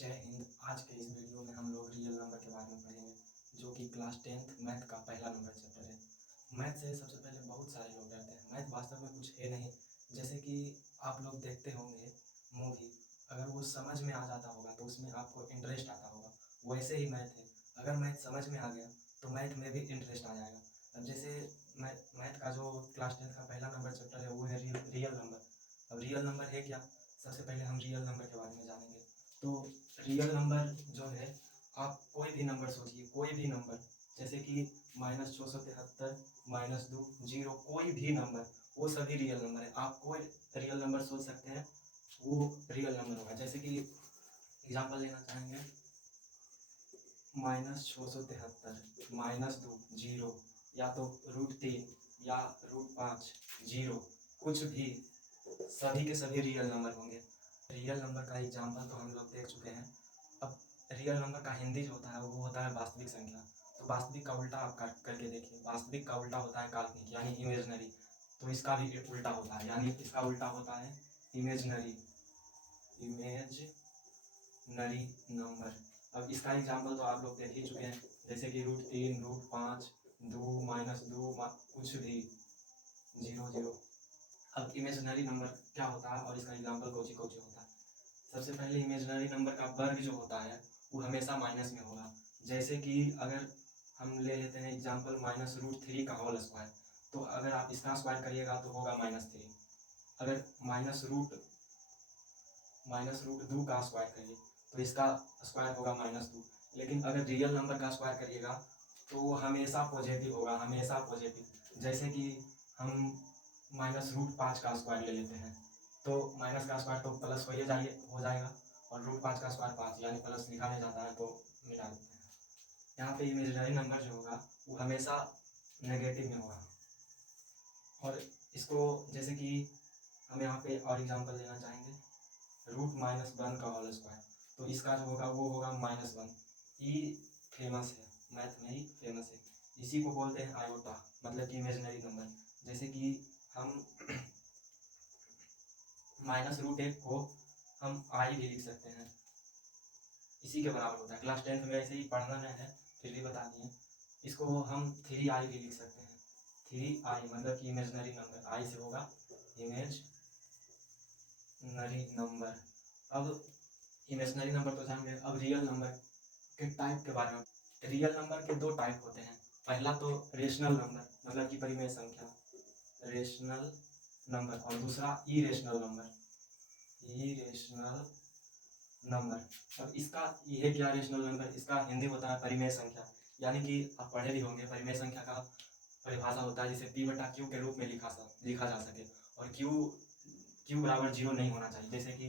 जय हिंद। आज के इस वीडियो में हम लोग रियल नंबर के बारे में पढ़ेंगे, जो कि क्लास 10th मैथ का पहला नंबर चैप्टर है। मैथ से सबसे पहले बहुत सारे लोग डरते हैं। मैथ वास्तव में कुछ है नहीं। जैसे कि आप लोग देखते होंगे मूवी, अगर वो समझ में आ जाता होगा तो उसमें आपको इंटरेस्ट आता होगा। वैसे ही मैथ है, अगर मैथ समझ में आ गया तो मैथ में भी इंटरेस्ट आ जाएगा। अब जैसे मैथ का जो क्लास 10th का पहला नंबर चैप्टर है वो है रियल नंबर। अब रियल नंबर है क्या, सबसे पहले हम रियल नंबर के बारे में जानेंगे। तो रियल नंबर जो है, आप कोई भी नंबर सोचिए, कोई भी नंबर, जैसे कि -673, -2, 0, कोई भी नंबर, वो सभी रियल नंबर है। आप कोई रियल नंबर सोच सकते हैं, वो रियल नंबर होगा। जैसे कि एग्जांपल लेना चाहेंगे, -673, -2, 0, या तो √3 या √5, 0, कुछ भी, सभी के सभी रियल नंबर होंगे। रियल नंबर का एग्जाम्पल तो हम लोग देख चुके हैं। अब रियल नंबर का हिंदी जो होता है वो होता है वास्तविक संख्या। तो वास्तविक का उल्टा आप करके देखिए। वास्तविक का उल्टा होता है काल्पनिक, यानी इमेजनरी। तो इसका भी उल्टा होता है, यानी इसका उल्टा होता है इमेजनरी नंबर। अब इसका एग्जाम्पल तो आप लोग देख ही चुके हैं, जैसे कि √3, √5, 2, -2, कुछ भी, 0, 0। अब इमेजनरी नंबर क्या होता है और इसका एग्जाम्पल कोची कोची होता है। सबसे पहले इमेजनरी नंबर का वर्ग जो होता है वो हमेशा माइनस में होगा। जैसे कि अगर हम ले लेते हैं एग्जाम्पल -√3 का होल स्क्वायर, तो अगर आप इसका स्क्वायर करिएगा तो होगा -3। अगर -√2 का स्क्वायर करिए तो इसका स्क्वायर होगा -2। लेकिन अगर रियल नंबर का स्क्वायर करिएगा तो वो हमेशा पॉजिटिव होगा, हमेशा पॉजिटिव। जैसे कि हम -√5 का स्क्वायर ले लेते हैं, तो माइनस का स्क्वायर तो प्लस हो जाएगा, और √5 का स्क्वायर 5, यानी प्लस लिखा नहीं जाता है तो मिटा देते हैं। यहाँ पे इमेजिनरी नंबर जो होगा वो हमेशा नेगेटिव में होगा। और इसको जैसे कि हम यहाँ पे और एग्जांपल लेना चाहेंगे, √-1 का होल स्क्वायर, तो इसका जो होगा वो होगा -1। ये फेमस है, मैथ में ही फेमस है। इसी को बोलते हैं आयोटा, मतलब कि इमेजिनरी नंबर। जैसे कि हम -√1 को हम आई भी लिख सकते हैं, इसी के बराबर होता है। क्लास 10th में ऐसे ही पढ़ना नहीं है, फिर भी बता दिए। इसको हम 3i भी लिख सकते हैं। 3i मतलब कि इमेजिनरी नंबर, आई से होगा इमेजिनरी नंबर। अब इमेजिनरी नंबर तो जान गए, अब रियल नंबर के टाइप के बारे में। रियल नंबर के दो टाइप होते हैं। पहला तो रेशनल नंबर, मतलब कि परिमेय संख्या, रेशनल नंबर, और दूसरा इरेशनल नंबर, इरेशनल नंबर। अब इसका ये क्या रेशनल नंबर, इसका हिंदी होता है परिमेय संख्या। यानी कि आप पढ़े भी होंगे, परिमेय संख्या का परिभाषा होता है जिसे P/Q के रूप में लिखा जा सके, और Q बराबर 0 नहीं होना चाहिए। जैसे कि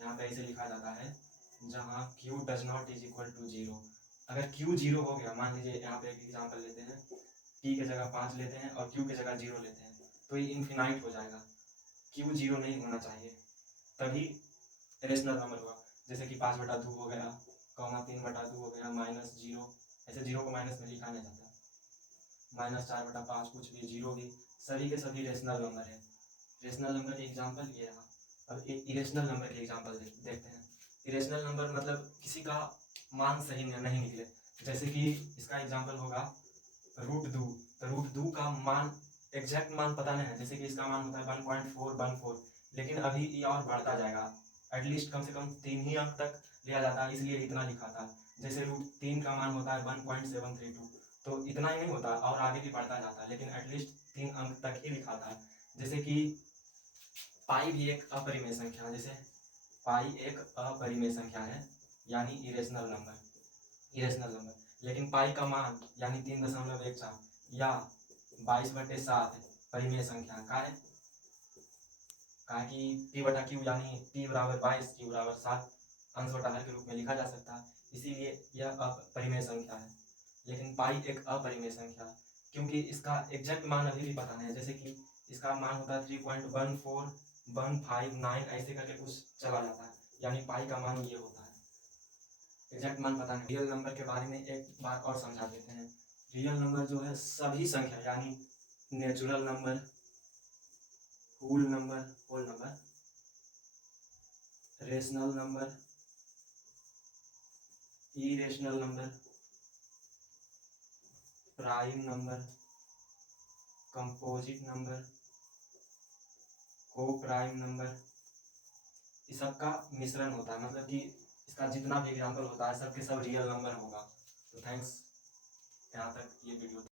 यहाँ पे ऐसे लिखा जाता है, जहाँ Q does not is equal to 0। अगर Q 0 हो गया, मान लीजिए यहाँ पे एक एग्जाम्पल लेते हैं, P के जगह 5 लेते हैं और Q के जगह 0 लेते हैं, तो ये इन्फिनाइट हो जाएगा। Q 0 नहीं होना चाहिए, तभी रेशनल नंबर होगा। जैसे कि 5/2 हो गया, 3/2 हो गया, -0, ऐसे 0 को माइनस में लिखा नहीं जाता, -4/5, कुछ भी, 0 भी, सभी के सभी रेशनल नंबर है। रेशनल नंबर के एग्जाम्पल ये रहा। अब इरेशनल नंबर के एग्जाम्पल देखते हैं। इरेशनल नंबर मतलब किसी का मान सही नहीं निकले। जैसे कि इसका एग्जाम्पल होगा √2, तो √2 का मान, एग्जैक्ट मान पता नहीं है। जैसे कि इसका मान होता है 1.414, लेकिन अभी ये और बढ़ता जाएगा। एटलीस्ट कम से कम 3 ही अंक तक लिया जाता है, इसलिए इतना लिखा था। जैसे √3 का मान होता है 1.732, तो इतना ही नहीं होता, और आगे भी बढ़ता जाता है, लेकिन एटलीस्ट 3 अंक तक ही लिखा था। जैसे कि पाई भी एक अपरिमेय संख्या, जैसे पाई एक अपरिमेय संख्या है, यानी इरेशनल नंबर। लेकिन पाई का मान यानी 3.14 या 22/7 परिमेय संख्या का है, कहा कि P/Q यानी P बराबर 22, Q बराबर 7 अंश बटा हर के रूप में लिखा जा सकता है, इसीलिए यह अपरिमेय संख्या है। लेकिन पाई एक अपरिमेय संख्या है, क्योंकि इसका एग्जैक्ट मान अभी भी पता नहीं है। जैसे कि इसका मान होता है 3.14159, ऐसे करके कुछ चला जाता है, यानी पाई का मान ये होता है, एग्जैक्ट मान पता नहीं। रियल नंबर के बारे में एक बात और समझा देते हैं। रियल नंबर जो है सभी संख्या, यानी natural number, whole number, rational number, irrational number, prime number, composite number, coprime number, इस सब का मिश्रण होता है, मतलब कि इसका जितना भी एग्जाम्पल होता है सब के सब रियल नंबर होगा। तो थैंक्स, यहाँ तक ये वीडियो।